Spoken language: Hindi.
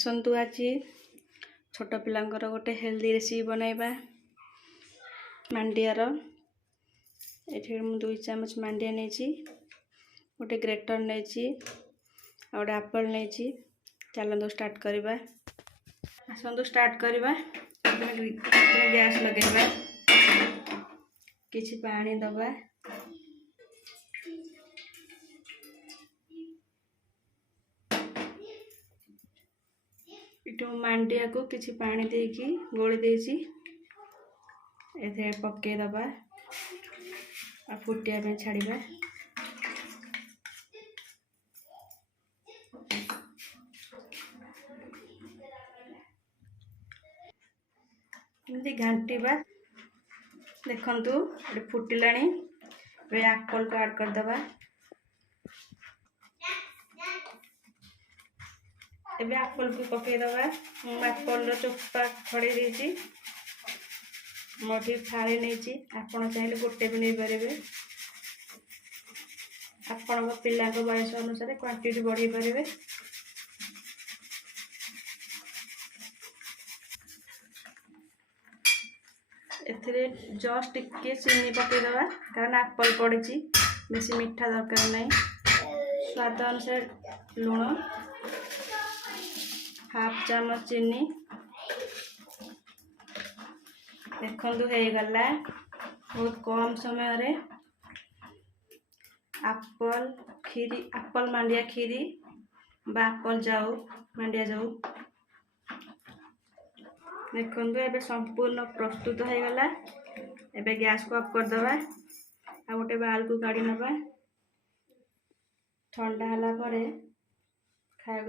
आसतु आज छोट पिलांकर गोटे हेल्दी रेसिपी बनाइबा मांडियार। ये मु 2 चामच मांडिया नहीं गोटे ग्रेटर नहीं गोटे एप्पल नहीं। चलते स्टार्ट करवा। आसतु स्टार्ट करवा। गैस लगेगा किछि पानी दबा। इटू मांडिया को किछि पानी देकी गोली देछि एथे पक्के दबा आ फुटिया पे छाड़ीबा। इमती घांटीबा। देखंतु ये फुटिलाणी। ए एप्पल को ऐड कर दबा। एबे एप्पल को पके दबा। एप्पल रो चोपा छड़े देछि। मोठी थाली नहीं आपण चाहिए गोटे भी नहीं पारे। आपण पिला बयस अनुसार क्वांटिटी बढ़ी पारे। एथिरे जस्ट टिके चीनी पके दबा कारण एप्पल पड़ी बेसी मीठा दरकार नहीं। स्वाद अनुसार लुण हाफ चामच चीनी। देखंतु हे गला बहुत कम समय रे एप्पल मांडिया खीरी बा एप्पल जाऊ मांडिया जाऊ। देखंतु एबे संपूर्ण प्रस्तुत हो गला। एबे गैस को ऑफ कर दबा आ गोटे बाल को काढी नबा। ठंडा हला परे खाया